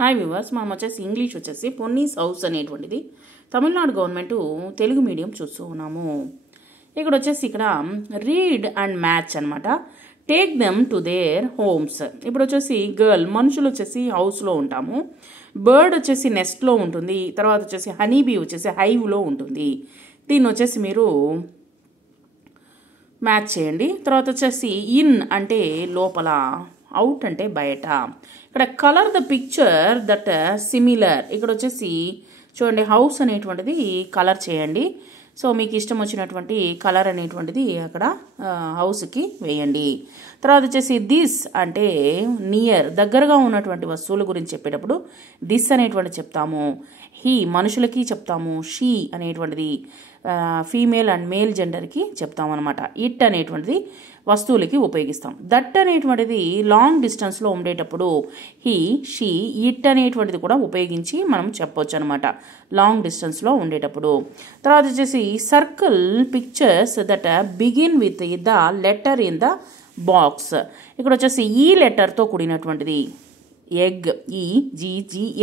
Hi viewers, మనం వచ్చేసి English వచ్చేసి పొన్నీస్ హౌస్ అనేటువంటిది తమిళనాడు గవర్నమెంట్ తెలుగు మీడియం చూస్తూ ఉన్నాము. ఇక్కడ వచ్చేసి ఇక్కడ రీడ్ అండ్ మ్యాచ్ అనమాట. Take them to their homes. ఇప్పుడు వచ్చేసి గర్ల్ మనుషులు వచ్చేసి హౌస్లో ఉంటాము, బర్డ్ వచ్చేసి నెస్ట్లో ఉంటుంది, తర్వాత వచ్చేసి హనీబీ వచ్చేసి హైవ్లో ఉంటుంది. దీన్ని వచ్చేసి మీరు మ్యాచ్ చేయండి. తర్వాత వచ్చేసి ఇన్ అంటే లోపల, అవుట్ అంటే బయట. ఇక్కడ colour the picture that similar. ఇక్కడ వచ్చేసి చూడండి, హౌస్ అనేటువంటిది కలర్ చేయండి. సో మీకు ఇష్టం వచ్చినటువంటి కలర్ అనేటువంటిది అక్కడ హౌస్కి వేయండి. తర్వాత వచ్చేసి దిస్ అంటే నియర్, దగ్గరగా ఉన్నటువంటి వస్తువుల గురించి చెప్పేటప్పుడు దిస్ అనేటువంటి చెప్తాము. హీ మనుషులకి చెప్తాము. షీ అనేటువంటిది ఫీమేల్ అండ్ మేల్ జెండర్కి చెప్తాము అనమాట. ఇట్ అనేటువంటిది వస్తువులకి ఉపయోగిస్తాం. దట్ అనేటువంటిది లాంగ్ డిస్టెన్స్లో ఉండేటప్పుడు హీ, షీ, ఇట్ అనేటువంటిది కూడా ఉపయోగించి మనం చెప్పొచ్చు అనమాట, లాంగ్ డిస్టెన్స్లో ఉండేటప్పుడు. తర్వాత వచ్చేసి circle pictures that begin with the letter in the box. ఇక్కడ వచ్చేసి ఈ లెటర్తో కూడినటువంటిది ఎగ్, ఈ జీ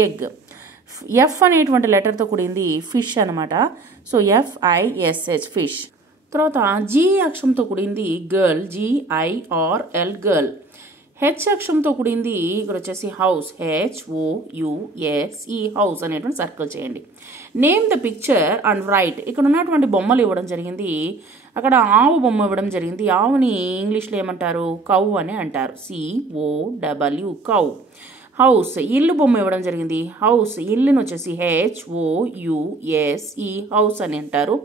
ఎగ్. ఎఫ్ అనేటువంటి లెటర్తో కూడింది ఫిష్ అనమాట. So FISH fish. తర్వాత జీ అక్షరంతో కూడింది గర్ల్, GIRL గర్ల్. హెచ్ అక్షరంతో కూడింది ఇక్కడ వచ్చేసి హౌస్, HOUSE హౌస్ అనేటువంటి సర్కిల్ చేయండి. Name the picture and right. ఇక్కడ ఉన్నటువంటి బొమ్మలు ఇవ్వడం జరిగింది. అక్కడ ఆవు బొమ్మ ఇవ్వడం జరిగింది. ఆవుని ఇంగ్లీష్లో ఏమంటారు? కౌ అని అంటారు, COW కౌ. హౌస్ ఇల్లు బొమ్మ ఇవ్వడం జరిగింది. హౌస్ ఇల్లుని వచ్చేసి HOUSE హౌస్ అని అంటారు.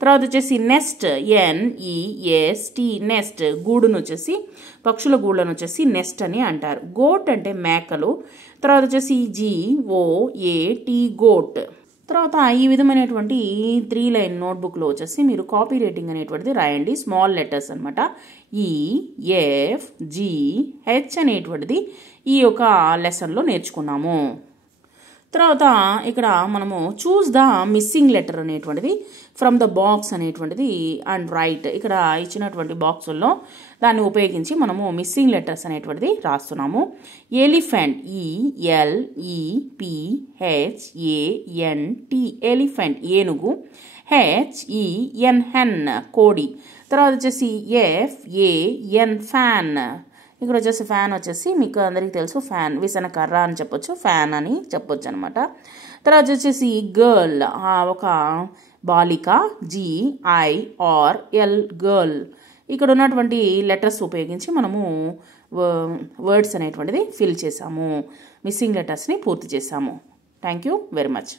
తర్వాత వచ్చేసి నెస్ట్, NEST నెస్ట్. గూడును వచ్చేసి పక్షుల గూళ్ళను వచ్చేసి నెస్ట్ అని అంటారు. గోట్ అంటే మేకలు. తర్వాత వచ్చేసి GOAT గోట్. తర్వాత ఈ విధమైనటువంటి 3 లైన్ నోట్బుక్లో వచ్చేసి మీరు కాపీ రేటింగ్ అనేటువంటిది రాయండి. స్మాల్ లెటర్స్ అనమాట. EFGH అనేటువంటిది ఈ యొక్క లెసన్లో నేర్చుకున్నాము. తర్వాత ఇక్కడ మనము చూస్ ద మిస్సింగ్ లెటర్ అనేటువంటిది ఫ్రమ్ ద బాక్స్ అనేటువంటిది అండ్ రైట్. ఇక్కడ ఇచ్చినటువంటి బాక్సుల్లో దాన్ని ఉపయోగించి మనము మిస్సింగ్ లెటర్స్ అనేటువంటిది రాస్తున్నాము. ఎలిఫెంట్, ELEPHANT ఎలిఫెంట్ ఏనుగు. HEN హెన్ కోడి. తర్వాత వచ్చేసి FAN ఫ్యాన్. ఇక్కడ వచ్చేసి ఫ్యాన్ వచ్చేసి మీకు అందరికీ తెలుసు, ఫ్యాన్ విసన కర్ర అని చెప్పొచ్చు, ఫ్యాన్ అని చెప్పొచ్చు అనమాట. తర్వాత వచ్చేసి గర్ల్ ఒక బాలిక, GIRL గర్ల్. ఇక్కడ ఉన్నటువంటి లెటర్స్ ఉపయోగించి మనము వర్డ్స్ అనేటువంటిది ఫిల్ చేసాము, మిస్సింగ్ లెటర్స్ని పూర్తి చేసాము. Thank you very much.